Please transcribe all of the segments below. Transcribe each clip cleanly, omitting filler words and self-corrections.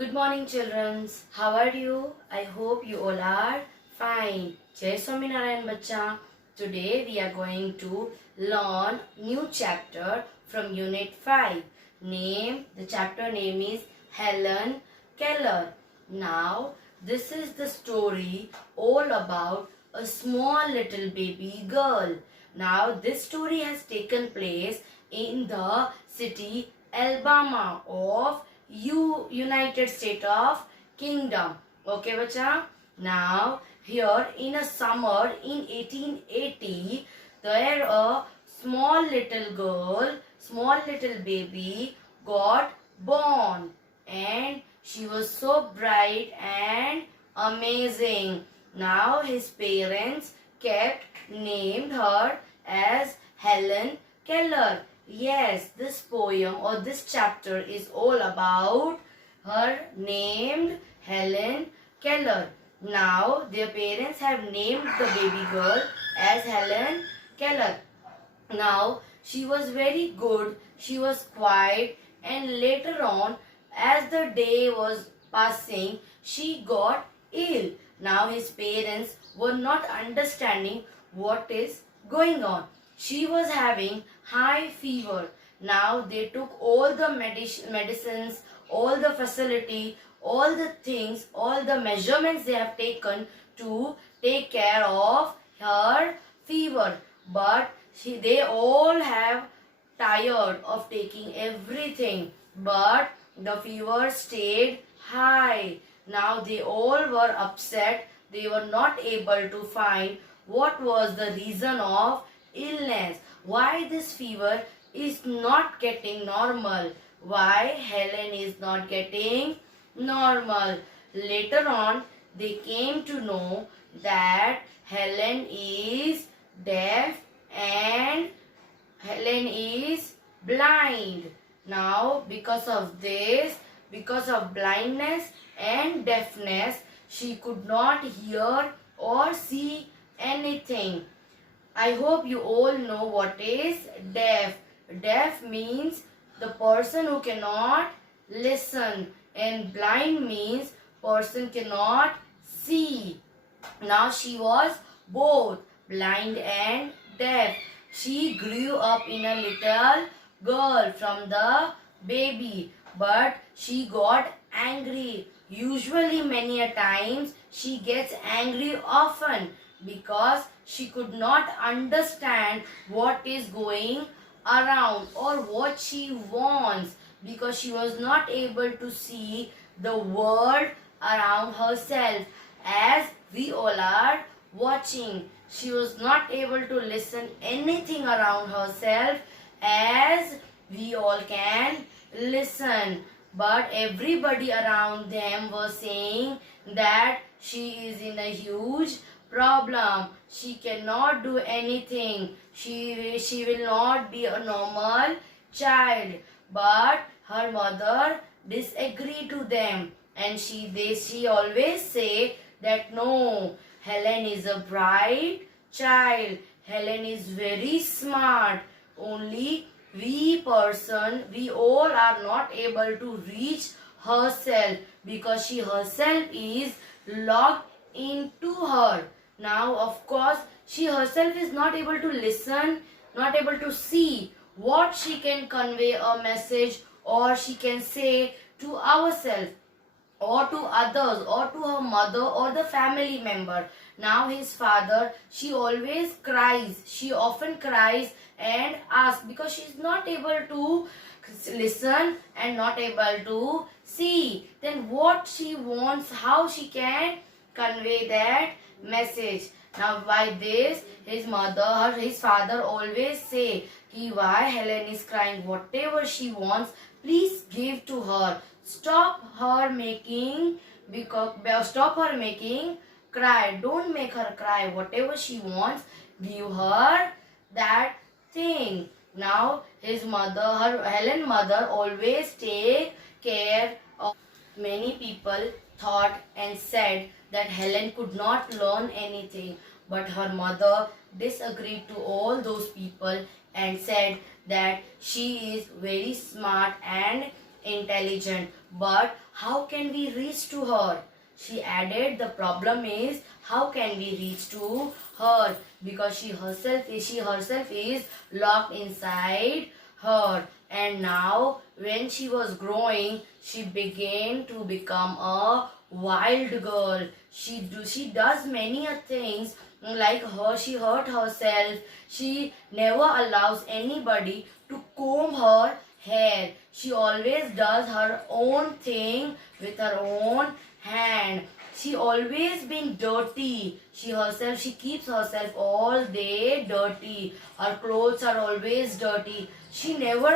Good morning, children. How are you? I hope you all are fine. Jai Swaminarayan Bacha. Today we are going to learn new chapter from Unit 5. The chapter name is Helen Keller. Now, this is the story all about a small little baby girl. Now, this story has taken place in the city Alabama of United States of Kingdom. Okay, bacha. Now, here in a summer in 1880, there a small little baby got born, and she was so bright and amazing. Now, his parents kept named her as Helen Keller. Yes, this poem or this chapter is all about her named Helen Keller. Now, their parents have named the baby girl as Helen Keller. Now, she was very good, she was quiet, and later on, as the day was passing, she got ill. Now, his parents were not understanding what is going on. She was having high fever. Now they took all the medicines, all the facility, all the things, all the measurements they have taken to take care of her fever. But they all have tired of taking everything. But the fever stayed high. Now they all were upset. They were not able to find what was the reason of illness. Why this fever is not getting normal? Why Helen is not getting normal? Later on, they came to know that Helen is deaf and Helen is blind. Now, because of this, because of blindness and deafness, she could not hear or see anything. I hope you all know what is deaf. Deaf means the person who cannot listen, and blind means person cannot see. Now she was both blind and deaf. She grew up in a little girl from the baby, but she got angry. Usually many a times she gets angry often because she could not understand what is going around or what she wants, because she was not able to see the world around herself as we all are watching. She was not able to listen anything around herself as we all can listen. But everybody around them was saying that she is in a huge problem. She cannot do anything. She will not be a normal child. But her mother disagreed to them, and she always say that no, Helen is a bright child. Helen is very smart. Only we all are not able to reach herself because she herself is locked into her. Now, of course, she herself is not able to listen, not able to see what she can convey a message or she can say to ourselves or to others or to her mother or the family member. Now his father, she always cries. She often cries and asks because she is not able to listen and not able to see. Then what she wants, how she can convey that message. Now by this, his father always say, why Helen is crying, whatever she wants, please give to her. Stop her making cry. Don't make her cry. Whatever she wants, give her that thing. Now Helen's mother always take care of. Many people thought and said that Helen could not learn anything, but her mother disagreed to all those people and said that she is very smart and intelligent, but how can we reach to her? She added, the problem is how can we reach to her, because she herself is locked inside her. And now when she was growing, she began to become a wild girl. She does many a things, like her. She hurt herself. She never allows anybody to comb her hair. She always does her own thing with her own hand. She always been dirty. She keeps herself all day dirty. Her clothes are always dirty. Helen never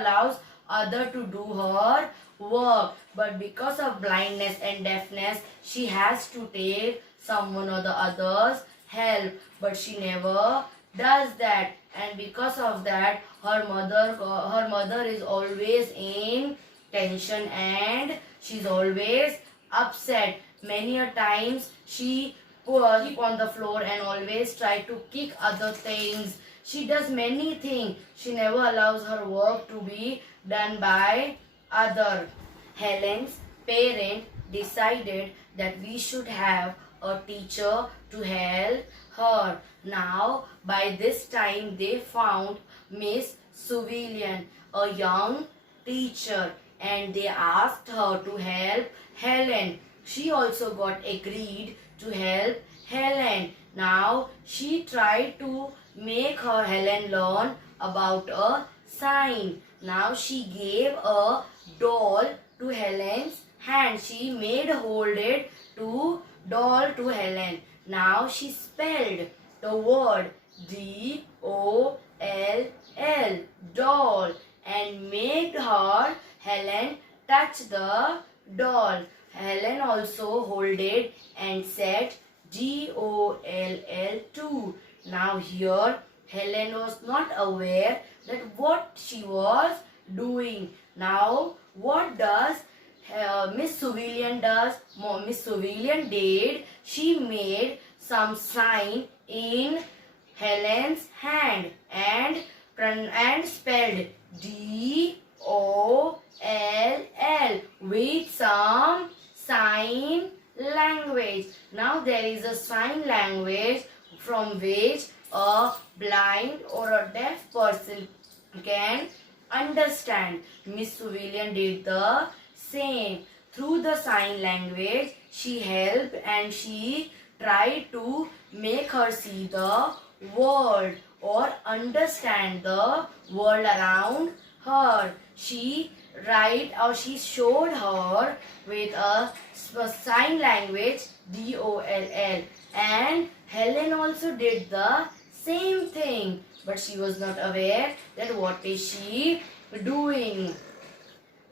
allows other to do her work. But because of blindness and deafness, she has to take someone or the other's help. But she never does that. And because of that, her mother is always in tension and she's always upset. Many a times she sleep on the floor and always try to kick other things. She does many things. She never allows her work to be done by other. Helen's parent decided that we should have a teacher to help her. Now, by this time, they found Miss Suvillian, a young teacher, and they asked her to help Helen. She also got agreed to help Helen. Now, she tried to make her Helen learn about a sign. Now, she gave a doll to Helen's hand. She made hold it to doll to Helen. Now she spelled the word DOLL, doll, and made her Helen touch the doll. Helen also hold it and said DOLL too. Now here Helen was not aware that what she was doing. Now what does Miss Suvillian does? Miss Suvillian did. She made some sign in Helen's hand and spelled DOLL with some sign language. Now there is a sign language from which a blind or a deaf person can understand. Miss Suvillian did the same. Through the sign language, she helped and she tried to make her see the world or understand the world around her. She showed her with a sign language DOLL, and Helen also did the same thing, but she was not aware that what is she doing.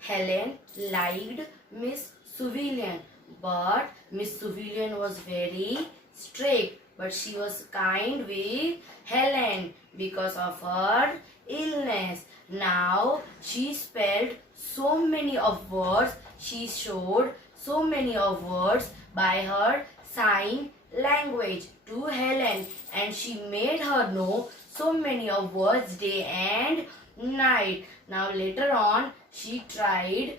Helen liked Miss Suvillian, but Miss Suvillian was very strict, but she was kind with Helen because of her illness. Now she spelled so many of words, she showed so many of words by her sign language to Helen, and she made her know so many of words day and night. Now later on she tried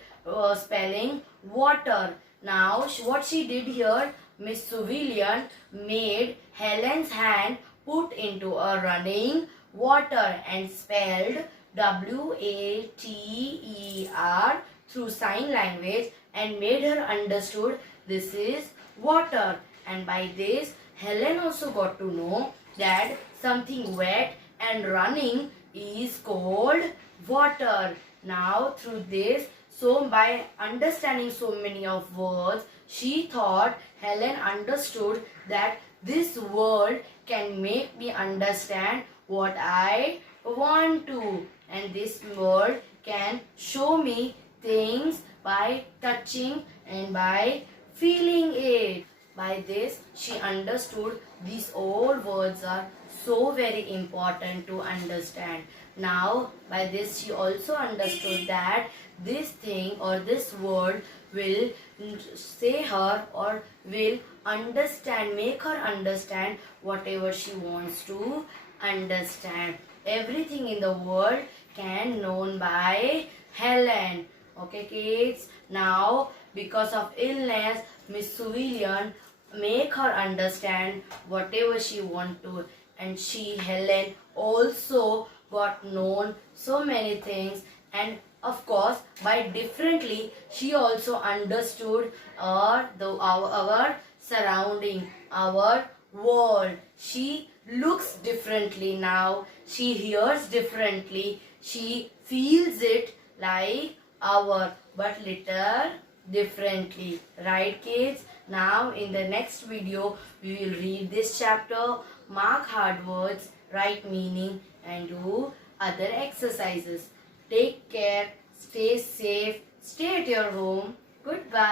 spelling water. Now what she did here, Miss Suvillian made Helen's hand put into a running water and spelled WATER through sign language and made her understood this is water. And by this Helen also got to know that something wet and running is called water. Now through this, so by understanding so many of words, she thought Helen understood that this world can make me understand what I want to, and this world can show me things by touching and by feeling it. By this she understood these all words are so very important to understand. Now by this she also understood that this thing or this word will say her or will understand, make her understand whatever she wants to understand. Everything in the world can known by Helen. Okay, kids. Now, because of illness, Miss Suvillian make her understand whatever she want to, and she, Helen, also got known so many things, and of course by differently she also understood our surrounding, our world. She looks differently now, she hears differently, she feels it like our, but little differently, right kids? Now in the next video we will read this chapter, mark hard words, write meaning, and do other exercises. Take care, stay safe, stay at your home. Goodbye.